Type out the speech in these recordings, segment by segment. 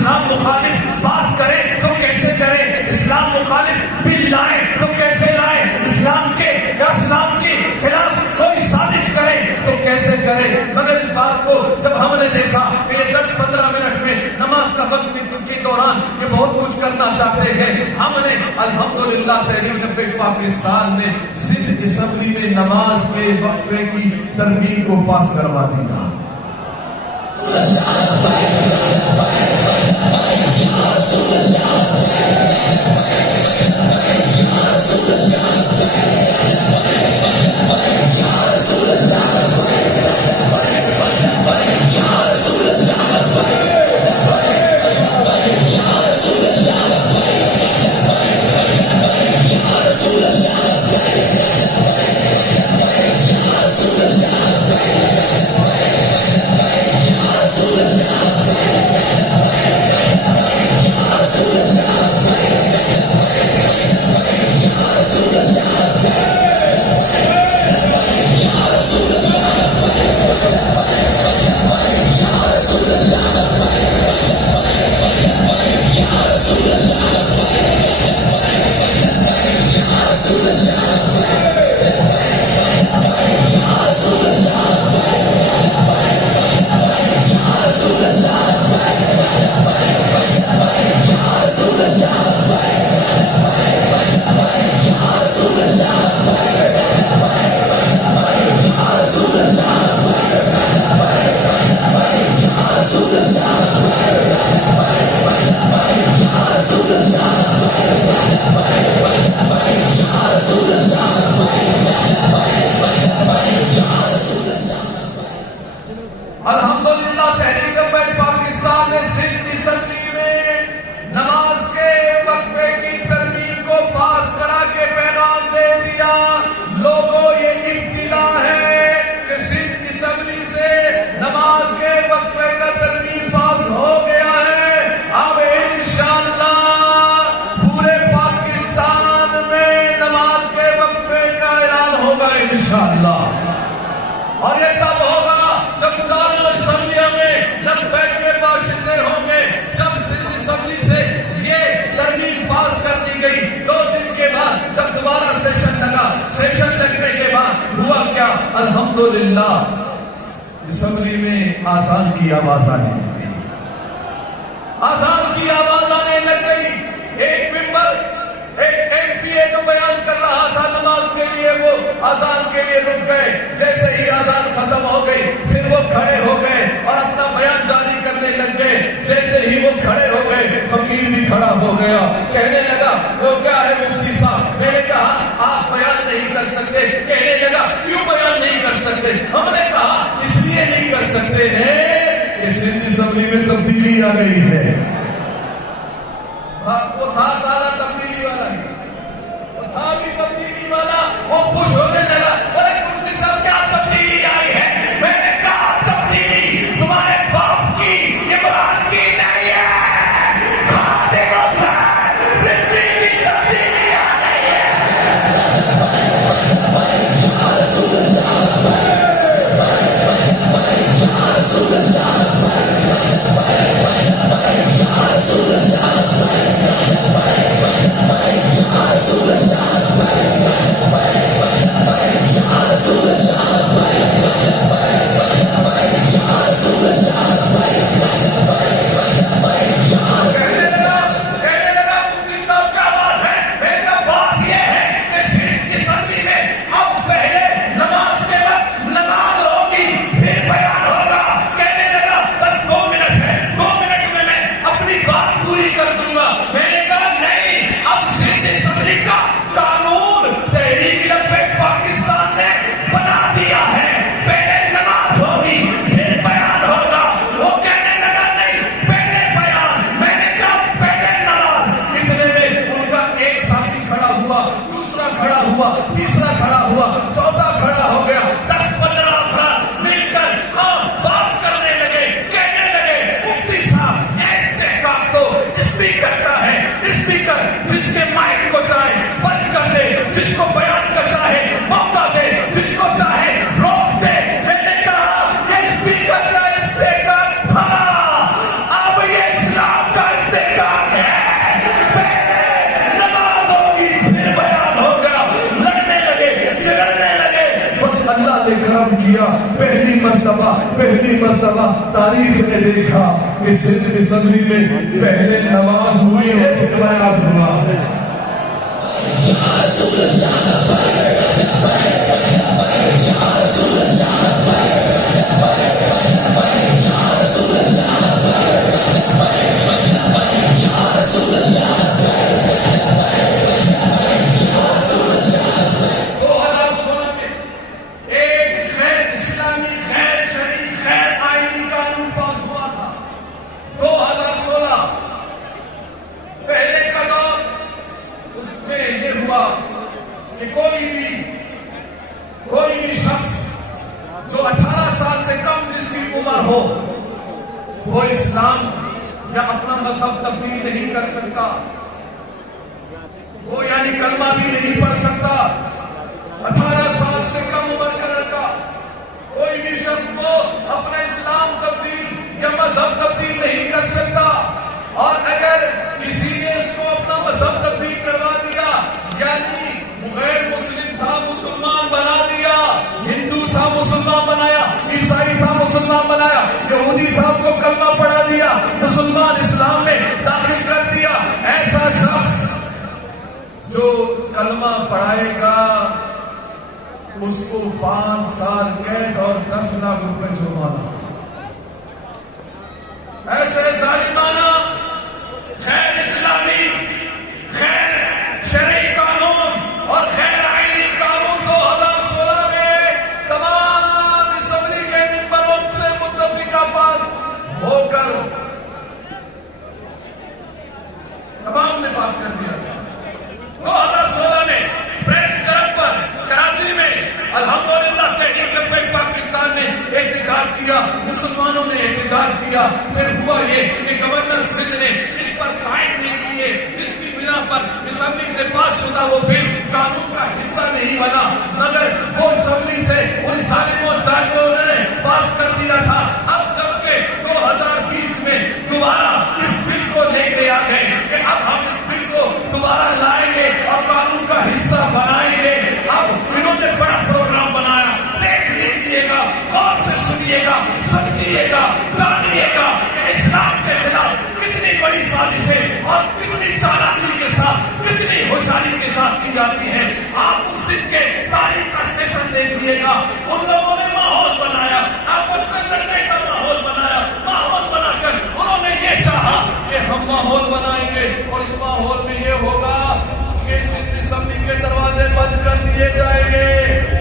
اسلام مخالف بات کرے تو کیسے کرے، اسلام مخالف بل لائے تو کیسے لائے، اسلام کے یا اسلام کے خلاف کوئی سازش کرے تو کیسے کرے. مگر اس بات کو جب ہم نے دیکھا کہ یہ 10-15 منٹ میں نماز کا وقت کے دوران یہ بہت کچھ کرنا چاہتے ہیں، ہم نے الحمدللہ تحریک پاکستان نے سندھ اسمبلی میں نماز کے وقفے کی ترمیم کو پاس کروا دیا. اور یہ تب ہوگا جب چاروں اسمبلیوں میں لبیک کے باشندے ہوں گے. جب سندھ اسمبلی سے یہ ترمیم پاس کر دی گئی 2 دن کے بعد جب دوبارہ سیشن لگا، سیشن لگنے کے بعد ہوا کیا؟ الحمدللہ اسمبلی میں آذان کی آواز آنے لگ گئی. آذان کی آواز آنے لگ گئی. ایک ممبر ایک MP جو بیان کر رہا تھا نماز کے لیے وہ آذان کے لیے رک گئے. جیسے ہی آذان ختم ہو گئی پھر وہ کھڑے ہو گئے اور اپنا بیان جاری کرنے لگ گئے. جیسے ہی وہ کھڑے ہو گئے فقیر بھی کھڑا ہو گیا. کہنے لگا وہ کیا ہے مفتی صاحب؟ میں نے کہا آپ بیان نہیں کر سکتے. کہنے لگا کیوں بیان نہیں کر سکتے؟ ہم نے کہا اس لیے نہیں کر سکتے ہیں کہ سندھ اسمبلی میں تبدیلی آ گئی ہے. وہ تھا سارا تبدیلی والا ہی، وہ تھا بھی تبدیلی والا. وہ خوش ہونے لگا، ارے مفتی صاحب کیا تبدیلی آئی ہے؟ میں نے کہا تبدیلی تمہارے باپ کی عمران کی نہیں ہے، خادم حسین رضوی کی تبدیلی آ گئی ہے. تیسرا کھڑا ہوا، چوتھا کھڑا ہو گیا. 10-15 افراد مل کر بات کرنے لگے. کہنے لگے مفتی صاحب یہ استحقاق تو اسپیکر کا ہے. اسپیکر جس کے مائک کو چاہے بند کر دے، جس کو بیان کا چاہے موقع دے، جس کو چاہے روک دے. میں نے کہا یہ اسپیکر کا استحقاق تھا، اب یہ اسلام کا پہلی مرتبہ تاریخ نے دیکھا کہ سندھ اسمبلی میں پہلے نماز ہوئی ہے پھر بیعت ہوا ہے. کہ کوئی بھی شخص جو 18 سال سے کم جس کی عمر ہو وہ اسلام یا اپنا مذہب تبدیل نہیں کر سکتا، وہ یعنی کلمہ بھی نہیں پڑھ سکتا. 18 سال سے کم عمر کا لڑکا کوئی بھی شخص وہ اپنا اسلام تبدیل یا مذہب تبدیل نہیں کر سکتا. اور اگر کسی نے اس کو اپنا مذہب تبدیل کروا دیا یعنی غیر مسلم تھا مسلمان بنا دیا، ہندو تھا مسلمان بنایا، عیسائی تھا مسلمان بنایا، یہودی تھا اس کو کلمہ پڑھا دیا، مسلمان اسلام میں داخل کر دیا، ایسا شخص جو کلمہ پڑھائے گا اس کو 5 سال قید اور 10 لاکھ روپے جرمانہ. ایسے ظالمانہ غیر اسلامی غیر شرعی قانون اور غیر آئینی قانون 2016 میں تمام اسمبلی کے ممبروں سے متفقہ پاس ہو کر تمام نے پاس کر دیا. 2016 میں پریس کلب پر کراچی میں الحمدللہ تحریک لبیک پاکستان نے احتجاج کیا، مسلمانوں نے احتجاج کیا. پھر ہوا یہ کہ گورنر سندھ نے اس پر سائن نہیں کیے جس کی بنا پر اسمبلی سے پاس شدہ وہ بل قانون کا حصہ نہیں بنا، مگر وہ اسمبلی سے ان ظالموں نے پاس کر دیا تھا. اب جبکہ 2020 میں دوبارہ اس بل کو لے کے آ گئے کہ اب ہم اس بل کو دوبارہ لائیں گے اور قانون کا حصہ بنائیں گے. اب انہوں نے بڑا پروگرام بنایا، دیکھ لیجئے گا، غور سے سنیے گا، سمجھیے گا، جانیے گا کہ اسلام کے خلاف کتنی بڑی سازشیں اور کتنی چالاکی کے ساتھ کتنی ہوشیاری کے ساتھ کی جاتی ہے. آپ اس دن کے تاریخ کا سیشن دیکھیے گا. ان لوگوں نے ماحول بنایا، آپس میں لڑنے کا ماحول بنایا، ماحول بنا کر انہوں نے یہ چاہا کہ ہم ماحول بنائیں گے اور اس ماحول میں یہ ہوگا کہ سندھ اسمبلی کے دروازے بند کر دیے جائیں گے.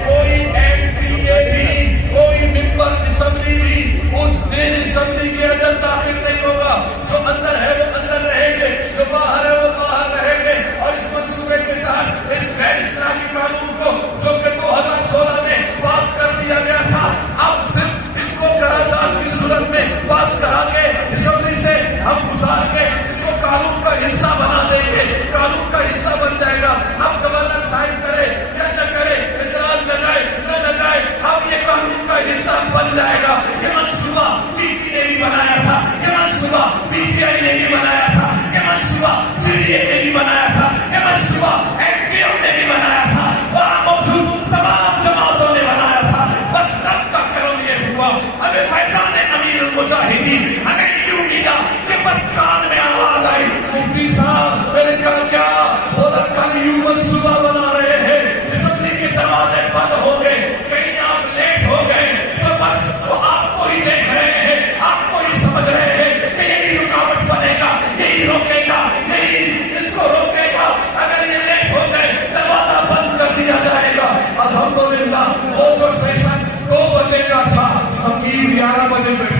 کوئی ایم پی اے بھی کوئی ممبر اسمبلی بھی اس دن اسمبلی کے اندر داخل نہیں ہوگا. جو اندر ہے وہ اندر رہیں گے، جو باہر ہے وہ باہر رہیں گے. اور اس منصوبے کے تحت اس غیر اسلامی قانون کو جو کہ 2016 میں پاس کر دیا گیا تھا اب صرف اس کو قرارداد کی صورت میں پاس کرا کے اسمبلی سے ہم گزار کے اس کو قانون کا حصہ بنا دیں گے، قانون کا حصہ بن جائے گا. اب گورنر سائن کرے یا نہ کرے، اعتراض لگائے نہ لگائے، اب یہ قانون کا حصہ بن جائے گا. یہ منصوبہ پی پی نے بھی بنایا تھا، یہ منصوبہ پی ٹی آئی نے بھی بنایا تھا، یہ منصوبہ جی ڈی اے نے بھی بنایا تھا، یہ منصوبہ ایم پی ایم نے بھی بنایا تھا، وہاں موجود تمام جماعتوں نے بنایا تھا. بس رب کا کرم یہ ہوا ہمیں فیضان امیر المجاہدین ہمیں یوں ملا کہ بس کان میں آواز آئی، مفتی صاحب میں نے کہا کیا بولا کل یوں منصوبہ بنا رہے ہیں، اسمبلی کے دروازے بند ہو گئے، کہیں آپ لیٹ ہو گئے تو بس وہ آپ کو ہی دیکھ رہے ہیں، آپ کو ہی سمجھ رہے ہیں کہ یہی رکاوٹ بنے گا، یہی روکے گا، یہی اس کو روکے گا. اگر یہ لیٹ ہو گئے دروازہ بند کر دیا جائے گا. الحمدللہ وہ جو سیشن 2 بجے کا تھا فقیر 11 بجے بیٹھ گئے،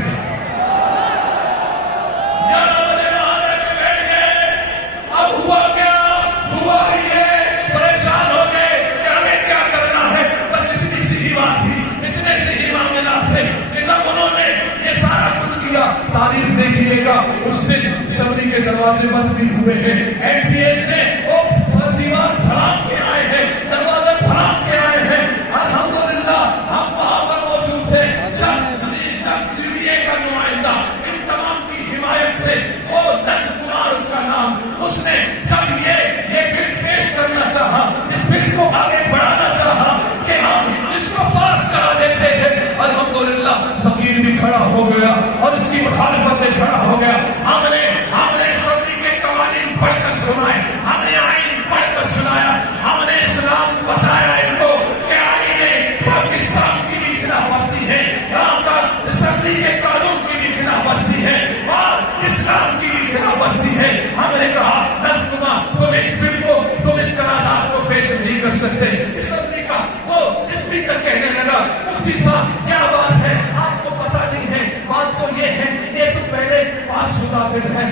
11 بجے وہاں کے بیٹھ گئے. اب ہوا کیا؟ ہوا یہ پریشان ہو گئے کہ ہمیں کیا کرنا ہے. بس اتنی سی ہی بات تھی، اتنے سے ہی معاملات تھے کہ جب انہوں نے یہ سارا کچھ کیا تاریخ دیکھیے گا اس دن اسمبلی کے دروازے بند بھی ہوئے ہیں. ایم پی ایس نے وہ دیوار پھڑام کے آئے ہیں، دروازے پھڑام کے آئے ہیں. الحمدللہ ہم وہاں پر موجود تھے جب جی ڈی اے کا نمائندہ ان تمام کی حمایت سے وہ نند کمار اس کا نام، اس نے جب یہ بل پیش کرنا چاہا، اس بل کو آگے بڑھانا چاہا کہ ہم اس کو پاس کرا دیتے ہیں. الحمدللہ کھڑا ہو گیا اور اس کی مخالفت میں کھڑا ہو گیا. ہم نے اسمبلی کے قوانین پڑھ کر سنائے, ہم نے آئین پڑھ کر سنایا, ہم نے اسلام بتایا ان کو کہ آئین پاکستان کی بھی خلاف ورزی ہے, یہاں کا اسمبلی کے قانون کی بھی خلاف ورزی ہے اور اسلام کی بھی خلاف ورزی ہے. ہم نے کہا نرتما تم اس بل کو, تم اس قرارداد کو پیش نہیں کر سکتے. اسمبلی کا وہ اسپیکر کہنے لگا مفتی صاحب کیا بات ہے, آپ کو پتہ نہیں ہے, بات تو یہ ہے یہ تو پہلے پاس شدہ بل ہے,